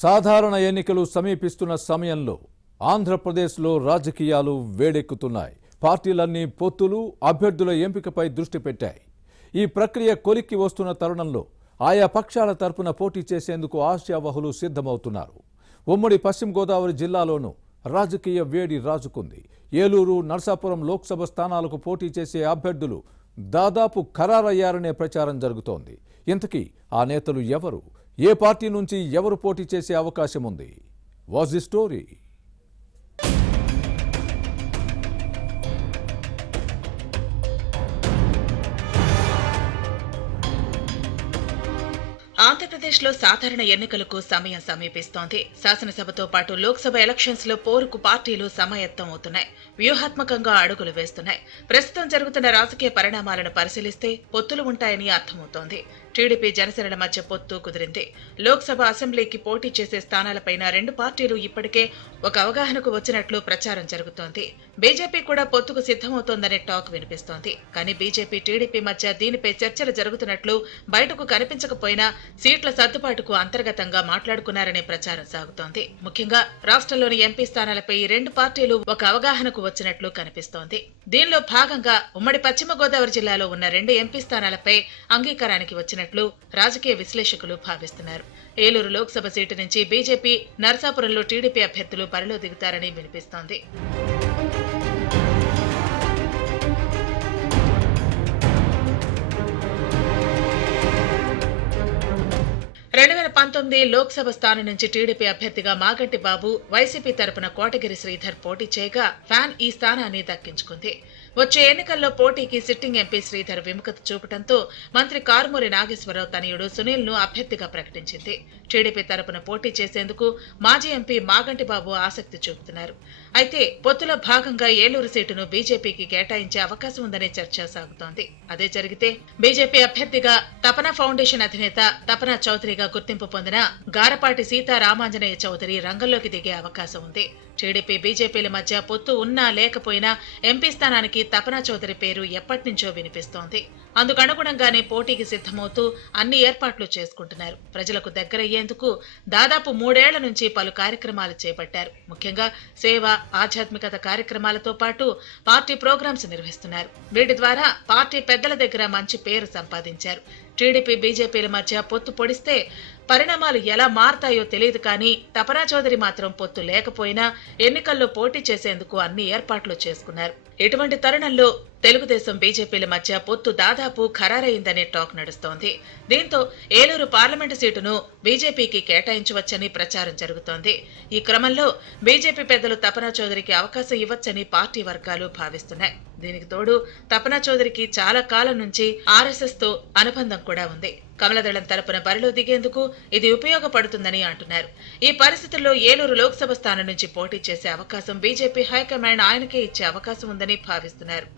సాధారణ ఎన్నికలు సమీపిస్తున్న సమయంలో ఆంధ్రప్రదేశ్లో రాజకీయాలు వేడెక్కుతున్నాయి. పార్టీలన్నీ పొత్తులు, అభ్యర్థుల ఎంపికపై దృష్టి పెట్టాయి. ఈ ప్రక్రియ కొలిక్కి వస్తున్న తరుణంలో ఆయా పక్షాల తరపున పోటీ చేసేందుకు ఆశావహులు సిద్ధమవుతున్నారు. ఉమ్మడి పశ్చిమ గోదావరి జిల్లాలోనూ రాజకీయ వేడి రాజుకుంది. ఏలూరు, నర్సాపురం లోక్సభ స్థానాలకు పోటీ చేసే అభ్యర్థులు దాదాపు ఖరారయ్యారనే ప్రచారం జరుగుతోంది. ఇంతకీ ఆ నేతలు ఎవరు? ఏ పార్టీ నుంచి ఎవరు పోటీ చేసే అవకాశం ఉంది? Was the story? ఆంధ్రప్రదేశ్లో సాధారణ ఎన్నికలకు సమయం సమీపిస్తోంది. శాసనసభతో పాటు లోక్సభ ఎలక్షన్స్ లో పోరుకు పార్టీలు సమాయత్తం అవుతున్నాయి. వ్యూహాత్మకంగా అడుగులు వేస్తున్నాయి. ప్రస్తుతం జరుగుతున్న రాజకీయ పరిణామాలను పరిశీలిస్తే పొత్తులు ఉంటాయని అర్థమవుతోంది. టీడీపీ, జనసేనల మధ్య పొత్తు కుదిరింది. లోక్సభ, అసెంబ్లీకి పోటీ చేసే స్థానాలపైన రెండు పార్టీలు ఇప్పటికే ఒక అవగాహనకు వచ్చినట్లు ప్రచారం జరుగుతోంది. బీజేపీ కూడా పొత్తుకు సిద్ధమవుతోందనే టాక్ వినిపిస్తోంది. కానీ బీజేపీ, టీడీపీ మధ్య దీనిపై చర్చలు జరుగుతున్నట్లు బయటకు కనిపించకపోయినా సీట్ల సర్దుబాటుకు అంతర్గతంగా మాట్లాడుకున్నారనే ప్రచారం సాగుతోంది. ముఖ్యంగా రాష్ట్రంలోని ఎంపీ స్థానాలపై ఈ రెండు పార్టీలు ఒక అవగాహనకు వచ్చినట్లు కనిపిస్తోంది. దీనిలో భాగంగా ఉమ్మడి పశ్చిమ గోదావరి జిల్లాలో ఉన్న రెండు ఎంపీ స్థానాలపై అంగీకారానికి వచ్చినట్లు రాజకీయ విశ్లేషకులు భావిస్తున్నారు. ఏలూరు లోక్సభ సీటు నుంచి బీజేపీ, నర్సాపురంలో టీడీపీ అభ్యర్థులు బరిలో దిగుతారని వినిపిస్తోంది. 2019 లోక్సభ స్థానం నుంచి టీడీపీ అభ్యర్థిగా మాగంటి బాబు, వైసీపీ తరపున కోటగిరి శ్రీధర్ పోటీ చేయగా ఫ్యాన్ ఈ స్థానాన్ని దక్కించుకుంది. వచ్చే ఎన్నికల్లో పోటీకి సిట్టింగ్ ఎంపీ శ్రీధర్ విముఖత చూపడంతో మంత్రి కారుమూరి నాగేశ్వరరావు తనయుడు సునీల్ ను అభ్యర్థిగా ప్రకటించింది. టీడీపీ తరపున పోటీ చేసేందుకు మాజీ ఎంపీ మాగంటి బాబు ఆసక్తి చూపుతున్నారు. అయితే పొత్తులో భాగంగా ఏలూరు సీటును బీజేపీకి కేటాయించే అవకాశం ఉందనే చర్చ సాగుతోంది. అదే జరిగితే బీజేపీ అభ్యర్థిగా తపన ఫౌండేషన్ అధినేత తపన చౌదరిగా గుర్తింపు పొందిన గారపాటి సీతారామాంజనేయ చౌదరి రంగంలోకి దిగే అవకాశం ఉంది. టీడీపీ, బీజేపీల మధ్య పొత్తు ఉన్నా లేకపోయినా ఎంపీ స్థానానికి తపన చౌదరి పేరు ఎప్పటినుంచో వినిపిస్తోంది. అందుకనుగుణంగానే పోటీకి సిద్ధమవుతూ అన్ని ఏర్పాట్లు చేసుకుంటున్నారు. ప్రజలకు దగ్గరయ్యేందుకు దాదాపు 3 ఏళ్ల నుంచి పలు కార్యక్రమాలు చేపట్టారు. ముఖ్యంగా సేవ, ఆధ్యాత్మికత కార్యక్రమాలతో పాటు పార్టీ ప్రోగ్రామ్స్ నిర్వహిస్తున్నారు. వీటి ద్వారా పార్టీ పెద్దల దగ్గర మంచి పేరు సంపాదించారు. టీడీపీ, బీజేపీల మధ్య పొత్తు పొడిస్తే పరిణామాలు ఎలా మారతాయో తెలియదు. కానీ తపనా చౌదరి మాత్రం పొత్తు లేకపోయినా ఎన్నికల్లో పోటీ చేసేందుకు అన్ని ఏర్పాట్లు చేసుకున్నారు. ఇటువంటి తరుణంలో తెలుగుదేశం, బీజేపీల మధ్య పొత్తు దాదాపు ఖరారైందనే టాక్ నడుస్తోంది. దీంతో ఏలూరు పార్లమెంటు సీటును బీజేపీకి కేటాయించవచ్చని ప్రచారం జరుగుతోంది. ఈ క్రమంలో బీజేపీ పెద్దలు తపనా చౌదరికి అవకాశం ఇవ్వచ్చని పార్టీ వర్గాలు భావిస్తున్నాయి. దీనికి తోడు తపనా చౌదరికి చాలా కాలం నుంచి ఆర్ఎస్ఎస్ తో అనుబంధం కూడా ఉంది. కమలదళం తరపున బరిలో దిగేందుకు ఇది ఉపయోగపడుతుందని అంటున్నారు. ఈ పరిస్థితుల్లో ఏలూరు లోక్సభ స్థానం నుంచి పోటీ చేసే అవకాశం బీజేపీ హైకమాండ్ ఆయనకే ఇచ్చే అవకాశం ఉందని భావిస్తున్నారు.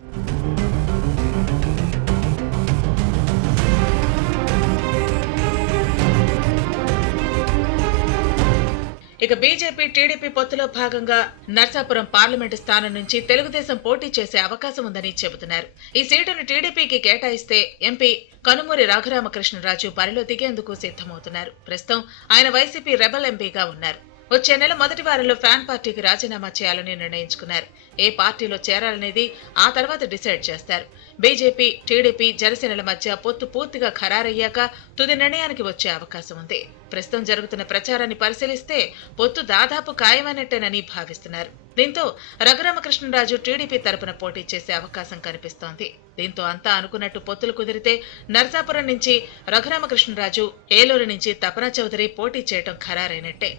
ఇక బీజేపీ, టీడీపీ పొత్తులో భాగంగా నర్సాపురం పార్లమెంటు స్థానం నుంచి తెలుగుదేశం పోటీ చేసే అవకాశం ఉందని చెబుతున్నారు. ఈ సీటును టీడీపీకి కేటాయిస్తే ఎంపీ కనుమూరి రఘురామకృష్ణరాజు బరిలో దిగేందుకు సిద్ధమవుతున్నారు. ప్రస్తుతం ఆయన వైసీపీ రెబల్ ఎంపీగా ఉన్నారు. వచ్చే నెల మొదటి వారంలో ఫ్యాన్ పార్టీకి రాజీనామా చేయాలని నిర్ణయించుకున్నారు. ఏ పార్టీలో చేరాలనేది ఆ తర్వాత డిసైడ్ చేస్తారు. బీజేపీ, టీడీపీ, జనసేనల మధ్య పొత్తు పూర్తిగా ఖరారయ్యాక తుది నిర్ణయానికి వచ్చే అవకాశం ఉంది. ప్రస్తుతం జరుగుతున్న ప్రచారాన్ని పరిశీలిస్తే పొత్తు దాదాపు ఖాయమైనట్టేనని భావిస్తున్నారు. దీంతో రఘురామకృష్ణరాజు టీడీపీ తరపున పోటీ చేసే అవకాశం కనిపిస్తోంది. దీంతో అంతా అనుకున్నట్టు పొత్తులు కుదిరితే నర్సాపురం నుంచి రఘురామకృష్ణరాజు, ఏలూరు నుంచి తపనా చౌదరి పోటీ చేయడం ఖరారైనట్టే.